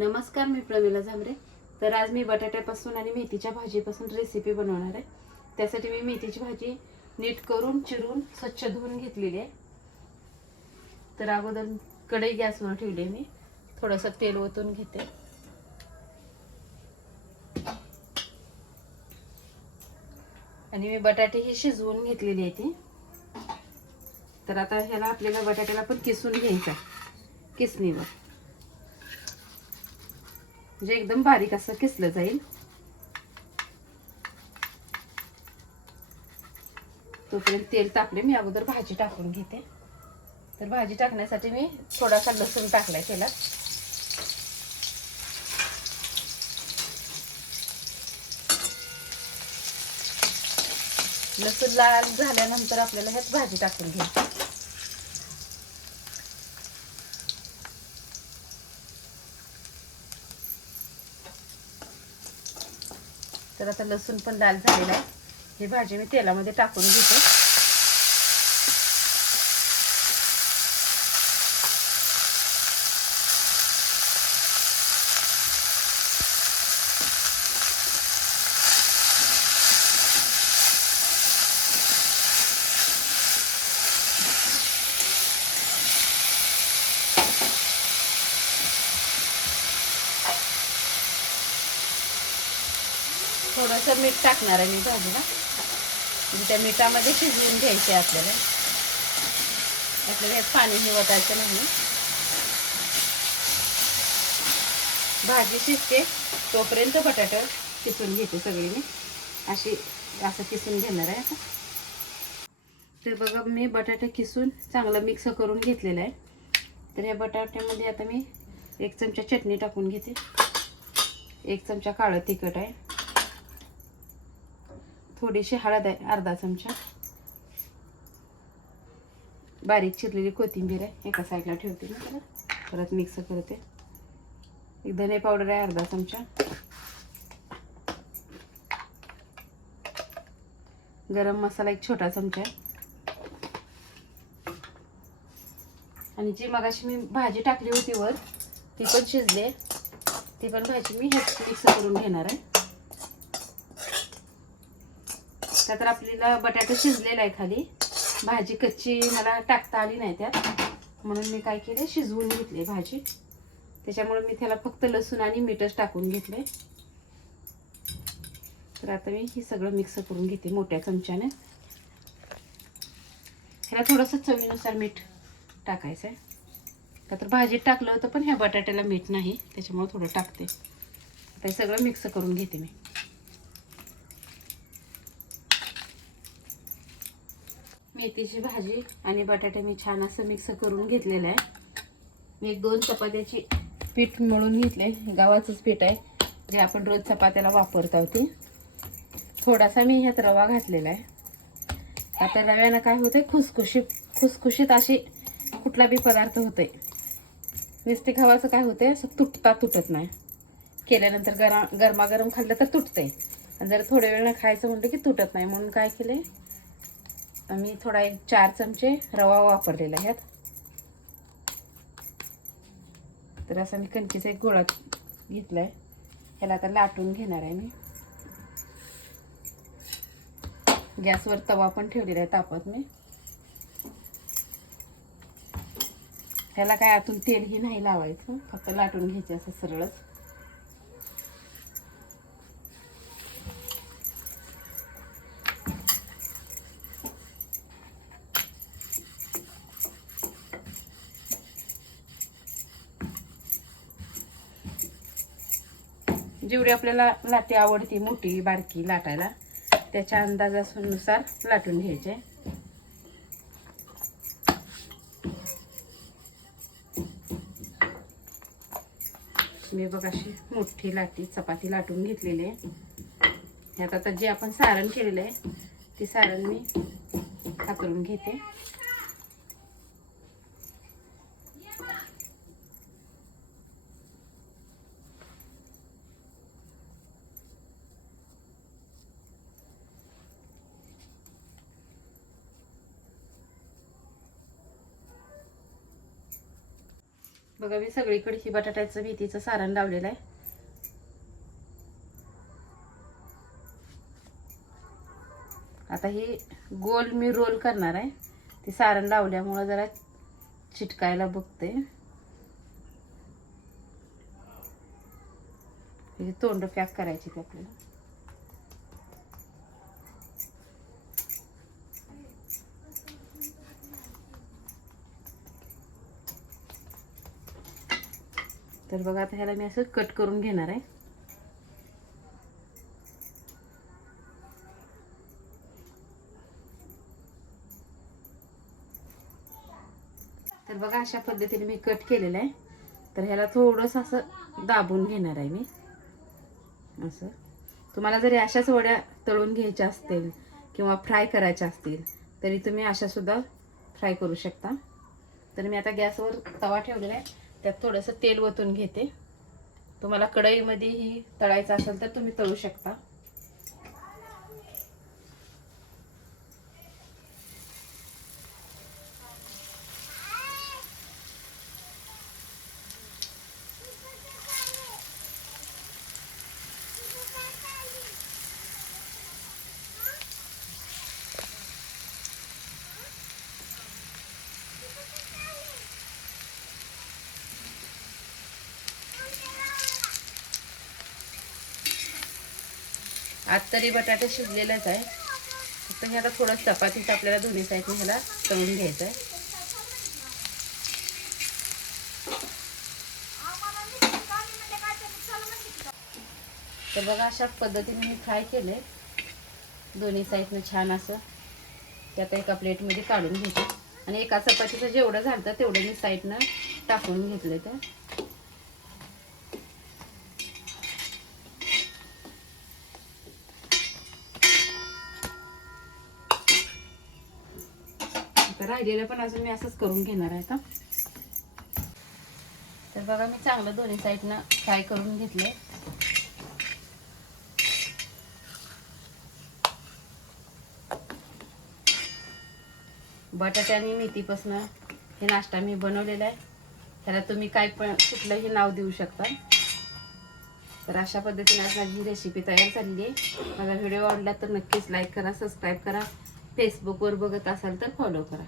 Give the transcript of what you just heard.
नमस्कार मी प्रमिला झांबरे. तर आज मी बटाट्यापासून आणि मेथीच्या भाजीपासून रेसिपी बनवणार आहे. त्यासाठी मी मेथीची भाजी नीट करून चिरून स्वच्छ धुवून घेतलेली आहे. तर अगोदर कढई गॅसवर ठेवली आहे मी. थोडंसं तेल ओतून घेते. आणि मी बटाटे ही शिजवून घेतलेली आहे ती. तर आता ह्याला आपल्याला बटाट्याला पण किसून घ्यायचा किसणीवर. म्हणजे एकदम बारीक असं किसलं जाईल. तोपर्यंत तेल तापले मी अगोदर भाजी टाकून घेते. तर भाजी टाकण्यासाठी मी थोडासा लसूण टाकलाय तेलात. लसूण लाल झाल्यानंतर आपल्याला ह्यात भाजी टाकून घ्यायची. तर आता लसूण पण लाल झालेला आहे. ही भाजी मी तेलामध्ये टाकून घेते. थोडंसं मीठ टाकणार आहे मी भाजीला. म्हणजे त्या मिठामध्ये शिजवून घ्यायचे आपल्याला. आपल्याला यात पाणी हे नाही. भाजी शिजते. तोपर्यंत बटाटा किसून घेते सगळी मी अशी असं किसून घेणार आहे आता. तर बघा मी बटाटा किसून चांगलं मिक्स करून घेतलेलं आहे. तर या बटाट्यामध्ये आता मी एक चमचा चटणी टाकून घेते. एक चमचा काळं तिखट आहे. थोडीशी हळद आहे अर्धा चमचा. बारीक चिरलेली कोथिंबीर आहे एका साईडला ठेवते मी त्याला. परत मिक्स करते. एक धने पावडर आहे अर्धा चमचा. गरम मसाला एक छोटा चमचा आहे. आणि जी मगाशी मी भाजी टाकली होती वर ती पण शिजले ती पण भाजी मी हे मिक्स करून घेणार आहे. का तर आपल्याला बटाटा शिजलेला आहे खाली. भाजी कच्ची मला टाकता आली नाही त्यात. म्हणून मी काय केले? शिजवून घेतले भाजी. त्याच्यामुळे मी त्याला फक्त लसूण आणि मीठच टाकून घेतले. तर आता मी हे सगळं मिक्स करून घेते मोठ्या चमच्याने. ह्याला थोडंसं चवीनुसार मीठ टाकायचं आहे. का तर भाजीत टाकलं होतं पण ह्या बटाट्याला मीठ नाही त्याच्यामुळे थोडं टाकते. आता हे सगळं मिक्स करून घेते मी. मेथीची भाजी आणि बटाटे मी छान असं मिक्स करून घेतलेलं आहे. मी एक दोन चपात्याची पीठ मळून घेतले. गव्हाचंच पीठ आहे जे आपण रोज चपात्याला वापरत होती थोडासा मी ह्यात रवा घातलेला आहे. आता रव्यानं काय होतंय खुसखुशीत खुसखुशीत अशी कुठला बी पदार्थ होतोय. नुसते गव्हाचं काय होतंय असं तुटता तुटत नाही. केल्यानंतर गरा गरमागरम खाल्लं तर तुटतंय. आणि जर थोड्या वेळानं खायचं म्हटलं की तुटत नाही. म्हणून काय केलं मी थोडा एक चार चमचे रवा वापरलेला ह्यात तर असा मी कणकीचा एक गोळा घेतलाय. ह्याला आता लाटून घेणार आहे मी. गॅसवर तवा पण ठेवलेला आहे तापत मी. ह्याला काय आतून तेलही नाही लावायचं फक्त लाटून घ्यायचं असं सरळच. जेवढी आपल्याला लाटी आवडती मोठी बारकी लाटायला त्याच्या अंदाजानुसार लाटून घ्यायचे. मी बघ अशी मोठी लाटी चपाती लाटून घेतलेली आहे. ह्यात आता जे आपण सारण केलेलं आहे ते सारण मी हातरून घेते. बघा मी सगळीकडे ही बटाट्याचं भीतीचं सारण लावलेलं आहे. आता ही गोल मी रोल करणार आहे. ते सारण लावल्यामुळं जरा चिटकायला बघते. हे तोंड पॅक करायची ते आपल्याला. तर बघा आता ह्याला मी असं कट करून घेणार आहे. तर बघा अशा पद्धतीने मी कट केलेलं आहे. तर ह्याला थोडंसं असं दाबून घेणार आहे मी. असं. तुम्हाला जरी अशाच वड्या तळून घ्यायच्या असतील किंवा फ्राय करायच्या असतील तरी तुम्ही अशासुद्धा फ्राय करू शकता. तर मी आता गॅसवर तवा ठेवलेला आहे. त्यात थोडंसं तेल ओतून घेते. तुम्हाला कढईमध्ये ही तळायचं असेल तर तुम्ही तळू शकता. आज तरी बटाटे शिजलेलाच आहे. फक्त हे आता थोडं चपातीचं आपल्याला दोन्ही साईडने ह्याला तळून घ्यायचं आहे. तर बघा अशा पद्धतीने मी फ्राय केले दोन्ही साईडनं छान असं ते आता एका प्लेटमध्ये काढून घेते. आणि एका चपातीचं जेवढं झालं तेवढं मी साईडनं टाकून घेतलं तर राहिलेलं पण अजून मी असंच करून घेणार आहे का तर बघा मी चांगलं दोन्ही साईडनं फ्राय करून घेतले बटाटे आणि मेथीपासून हे नाश्ता मी बनवलेला आहे. त्याला तुम्ही काय पण कुठलंही नाव देऊ शकता. तर अशा पद्धतीने आज माझी रेसिपी तयार झालेली आहे. माझा व्हिडिओ आवडला तर नक्कीच लाईक करा सबस्क्राईब करा. फेसबुकवर बघत असाल तर फॉलो करा.